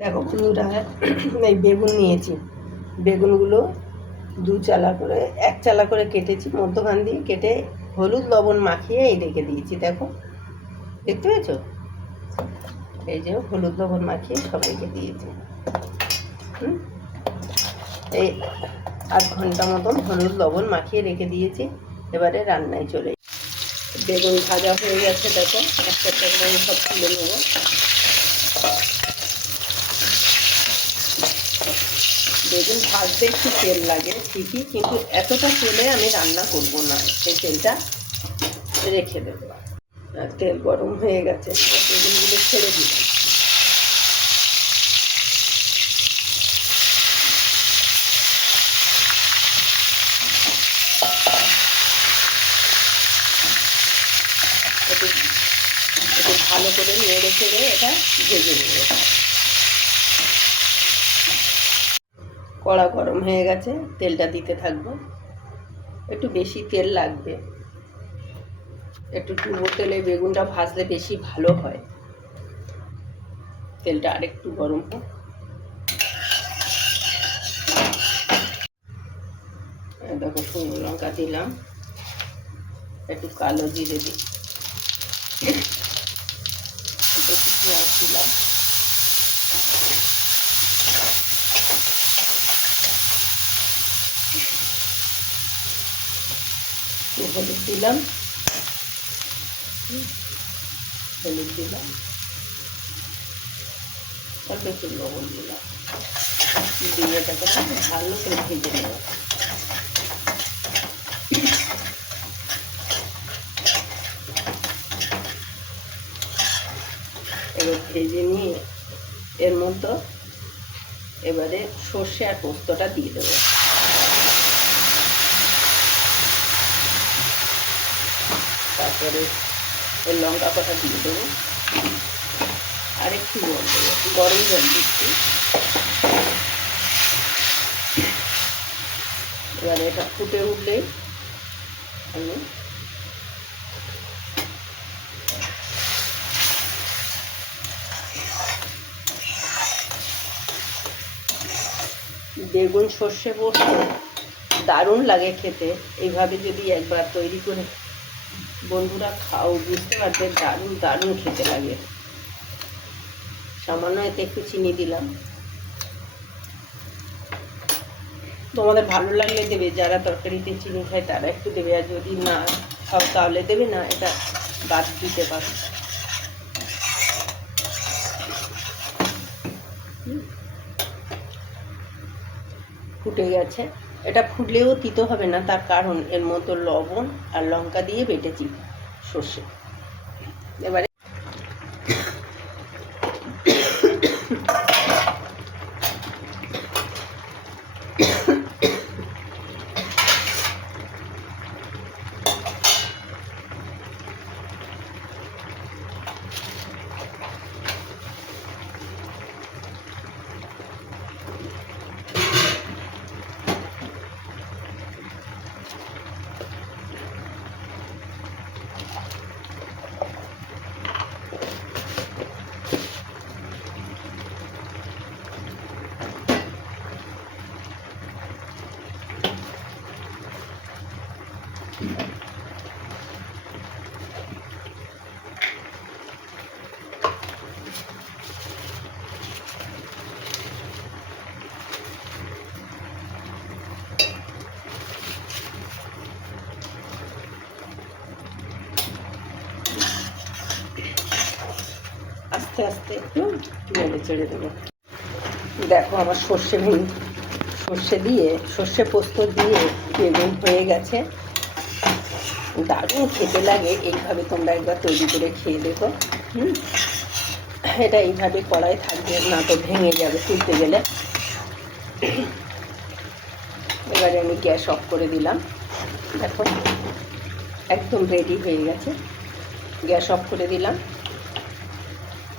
দেখো বন্ধুরা, এই বেগুন নিয়েছি। বেগুনগুলো এক চালা করে কেটেছি, মধ্যখান দিয়ে কেটে হলুদ লবণ মাখিয়ে এই রেখে দিয়েছি। দেখো, দেখতে পেয়েছো? এই যে হলুদ লবণ মাখিয়ে সব রেখে দিয়েছি। এই 8 ঘন্টা মতন হলুদ লবণ মাখিয়ে রেখে দিয়েছি। এবারে রান্নায় চলে। বেগুন ভাজা হয়ে গেছে। দেখো, একটা একটা করে সব তুলে নেবো। বেগুন ভাজতে একটু তেল লাগে ঠিকই, কিন্তু এতটা তেলে আমি রান্না করব না, সেই তেলটা রেখে দেবো। তেল গরম হয়ে গেছে, বেগুনগুলো ছেড়ে দিলাম। একটু একটু ভালো করে নেড়ে চেড়ে এটা ভেজে নেব। কড়া গরম হয়ে গেছে, তেলটা দিতে থাকবো। একটু বেশি তেল লাগবে, একটু ডুবো তেলে বেগুনটা ভাজলে বেশি ভালো হয়। তেলটা আরেকটু গরম হোক। দেখো, শুকনো লঙ্কা দিলাম, একটু কালো জিরে দিই, একটু পেঁয়াজ দিলাম, হলুদ দিলাম, অল্প একটু লবণ দিলাম, দিয়ে এটাকে ভালো করে ভেজে নেব। এবার ভেজে নিয়ে এর মধ্যে এবারে সর্ষে আর পোস্তটা দিয়ে দেবো। তারপরে এর লঙ্কা কটা দিয়ে দেবো, আর একটু জল দেবো, গরম জল দিচ্ছি। এবারে এটা ফুটে উঠলে আমি বেগুন সর্ষে পোস্ত দারুণ লাগে খেতে। এইভাবে যদি একবার তৈরি করে বন্ধুরা খাও, বুঝতে পারবে দারুণ দারুণ খেতে লাগে। সামান্য এতে একটু চিনি দিলাম, তোমাদের ভালো লাগলে দেবে। যারা তরকারিতে চিনি খায় তারা একটু দেবে, আর যদি না খাও তাহলে দেবে না, এটা বাদ দিতে পারো। ফুটে গেছে। এটা ফুটলেও তিতো হবে না, তার কারণ এর মতো লবণ আর লঙ্কা দিয়ে বেটেছি সর্ষে। এবারে আস্তে আস্তে একটু নেড়ে চেড়ে দেবো। দেখো, আমার সর্ষে পোস্ত দিয়ে বেগুন হয়ে গেছে। দারুণ খেতে লাগে। এইভাবে তোমরা একবার তৈরি করে খেয়ে দেখো। এটা এইভাবে কড়াই থাকবে না তো ভেঙে যাবে তুলতে গেলে। এবারে আমি গ্যাস অফ করে দিলাম। দেখো, একদম রেডি হয়ে গেছে। গ্যাস অফ করে দিলাম,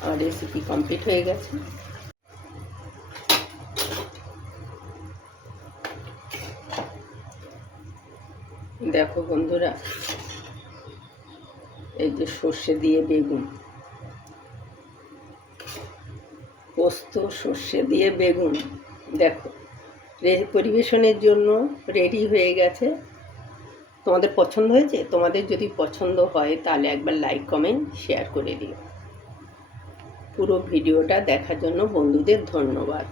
আমার রেসিপি কমপ্লিট হয়ে গেছে। দেখো বন্ধুরা, এই যে সর্ষে দিয়ে বেগুন, পোস্ত সর্ষে দিয়ে বেগুন দেখো পরিবেশনের জন্য রেডি হয়ে গেছে। তোমাদের পছন্দ হয়েছে? তোমাদের যদি পছন্দ হয় তাহলে একবার লাইক কমেন্ট শেয়ার করে দিও। পুরো ভিডিওটা দেখার জন্য বন্ধুদের ধন্যবাদ।